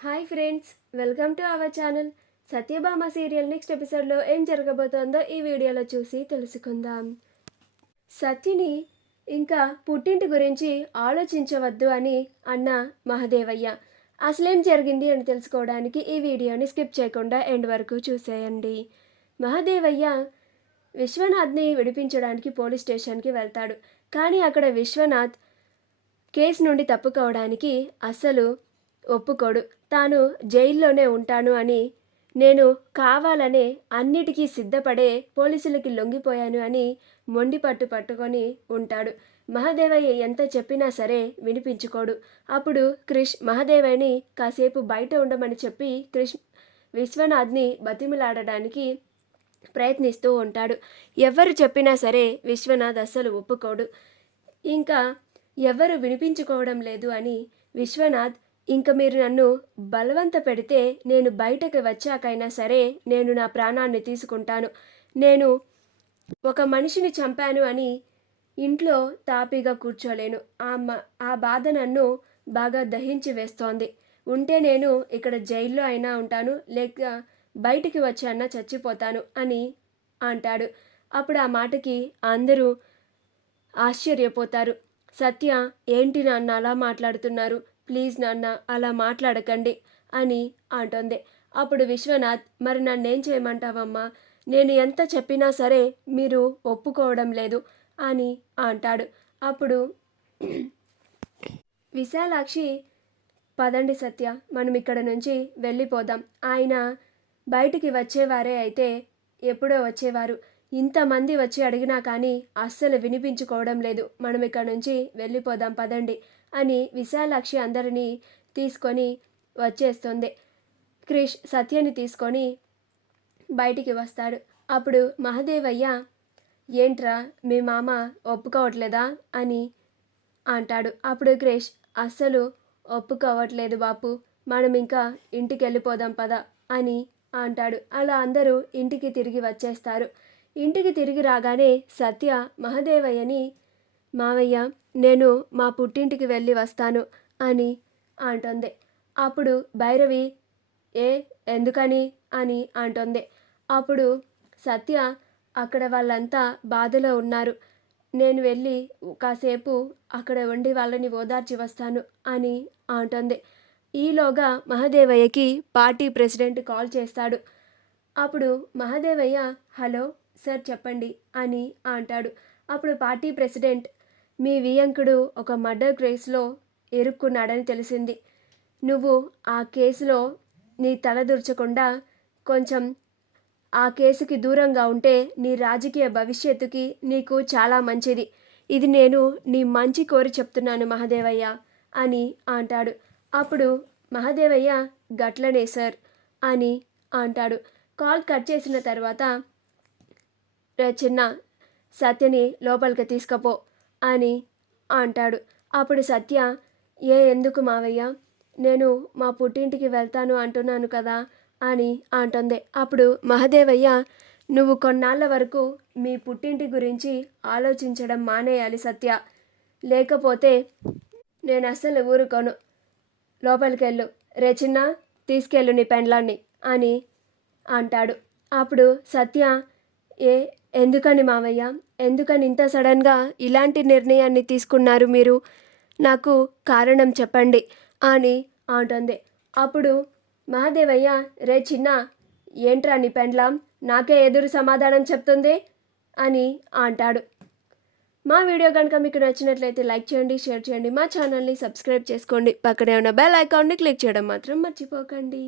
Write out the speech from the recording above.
Hi friends, welcome to our channel. Satyabhama serial next ఎపిసోడ్లో ఏం జరగబోతోందో ఈ వీడియోలో చూసి తెలుసుకుందాం. సత్యని ఇంకా పుట్టింటి గురించి ఆలోచించవద్దు అని అన్న మహదేవయ్య. అసలేం జరిగింది అని తెలుసుకోవడానికి ఈ వీడియోని స్కిప్ చేయకుండా ఎండ్ వరకు చూసేయండి. మహదేవయ్య విశ్వనాథ్ని విడిపించడానికి పోలీస్ స్టేషన్కి వెళ్తాడు. కానీ అక్కడ విశ్వనాథ్ కేసు నుండి తప్పుకోవడానికి అస్సలు ఒప్పుకోడు. తాను జైల్లోనే ఉంటాను అని, నేను కావాలనే అన్నిటికీ సిద్ధపడే పోలీసులకి లొంగిపోయాను అని మొండి పట్టుకొని ఉంటాడు. మహదేవయ్య ఎంత చెప్పినా సరే వినిపించుకోడు. అప్పుడు క్రిష్ మహదేవయ్యని కాసేపు బయట ఉండమని చెప్పి విశ్వనాథ్ని బతిమిలాడడానికి ప్రయత్నిస్తూ ఉంటాడు. ఎవరు చెప్పినా సరే విశ్వనాథ్ అస్సలు ఒప్పుకోడు. ఇంకా ఎవరు వినిపించుకోవడం లేదు అని విశ్వనాథ్, ఇంక మీరు నన్ను బలవంత పెడితే నేను బయటకు వచ్చాకైనా సరే నేను నా ప్రాణాన్ని తీసుకుంటాను. నేను ఒక మనిషిని చంపాను అని ఇంట్లో తాపీగా కూర్చోలేను. ఆ బాధ నన్ను బాగా దహించి వేస్తోంది. ఉంటే నేను ఇక్కడ జైల్లో అయినా ఉంటాను, లేక బయటికి వచ్చి అన్నా చచ్చిపోతాను అని అంటాడు. అప్పుడు ఆ మాటకి అందరూ ఆశ్చర్యపోతారు. సత్య, ఏంటి నాన్న అలా మాట్లాడుతున్నారు? ప్లీజ్ నాన్న అలా మాట్లాడకండి అని అంటుంది. అప్పుడు విశ్వనాథ్, మరి నన్నేం చేయమంటావమ్మా? నేను ఎంత చెప్పినా సరే మీరు ఒప్పుకోవడం లేదు అని అంటాడు. అప్పుడు విశాలాక్షి, పదండి సత్య, మనం ఇక్కడ నుంచి వెళ్ళిపోదాం. ఆయన బయటికి వచ్చేవారే అయితే ఎప్పుడో వచ్చేవారు. ఇంతమంది వచ్చి అడిగినా కానీ అస్సలు వినిపించుకోవడం లేదు. మనం ఇక్కడ నుంచి వెళ్ళిపోదాం పదండి అని విశాలాక్షి అందరినీ తీసుకొని వచ్చేస్తుంది. క్రిష్ సత్యని తీసుకొని బయటికి వస్తాడు. అప్పుడు మహదేవయ్య, ఏంట్రా మీ మామ ఒప్పుకోవట్లేదా అని అంటాడు. అప్పుడు క్రిష్, అస్సలు ఒప్పుకోవట్లేదు బాపు, మనం ఇంకా ఇంటికి వెళ్ళిపోదాం పద అని అంటాడు. అలా అందరూ ఇంటికి తిరిగి వచ్చేస్తారు. ఇంటికి తిరిగి రాగానే సత్య మహదేవయ్యని, మావయ్య, నేను మా పుట్టింటికి వెళ్ళి వస్తాను అని అంటుంది. అప్పుడు భైరవి, ఎందుకని అని అంటుంది. అప్పుడు సత్య, అక్కడ వాళ్ళంతా బాధలో ఉన్నారు, నేను వెళ్ళి కాసేపు అక్కడ ఉండి వాళ్ళని ఓదార్చి వస్తాను అని అంటుంది. ఈలోగా మహదేవయ్యకి పార్టీ ప్రెసిడెంట్ కాల్ చేస్తాడు. అప్పుడు మహదేవయ్య, హలో సార్ చెప్పండి అని అంటాడు. అప్పుడు పార్టీ ప్రెసిడెంట్, మీ వియంకుడు ఒక మర్డర్ కేసులో ఇరుక్కున్నాడని తెలిసింది. నువ్వు ఆ కేసులో నీ తలదూర్చకుండా కొంచెం ఆ కేసుకి దూరంగా ఉంటే నీ రాజకీయ భవిష్యత్తుకి నీకు చాలా మంచిది. ఇది నేను నీ మంచి కోరి చెప్తున్నాను మహదేవయ్య అని అంటాడు. అప్పుడు మహదేవయ్య, గట్లనే సార్ అని అంటాడు. కాల్ కట్ చేసిన తర్వాత, చిన్న సత్యని లోపలికి తీసుకపో అని అంటాడు. అప్పుడు సత్య, ఎందుకు మావయ్య, నేను మా పుట్టింటికి వెళ్తాను అంటున్నాను కదా అని అంటుంది. అప్పుడు మహదేవయ్య, నువ్వు కొన్నాళ్ళ వరకు మీ పుట్టింటి గురించి ఆలోచించడం మానేయాలి సత్య, లేకపోతే నేను అస్సలు ఊరుకోను. లోపలికి వెళ్ళు, రే చిన్న, తీసుకెళ్ళు నీ పెండ్లాన్ని అని అంటాడు. అప్పుడు సత్య, ఎందుకని మావయ్య, ఎందుకని ఇంత సడన్గా ఇలాంటి నిర్ణయాన్ని తీసుకున్నారు మీరు? నాకు కారణం చెప్పండి అని అంటుంది. అప్పుడు మహదేవయ్య, రే చిన్న, ఏంట్రా నీ పెండ్లాం నాకే ఎదురు సమాధానం చెప్తుంది అని అంటాడు. మా వీడియో కనుక మీకు నచ్చినట్లయితే లైక్ చేయండి, షేర్ చేయండి, మా ఛానల్ని సబ్స్క్రైబ్ చేసుకోండి, పక్కనే ఉన్న బెల్ ఐకాన్ని క్లిక్ చేయడం మాత్రం మర్చిపోకండి.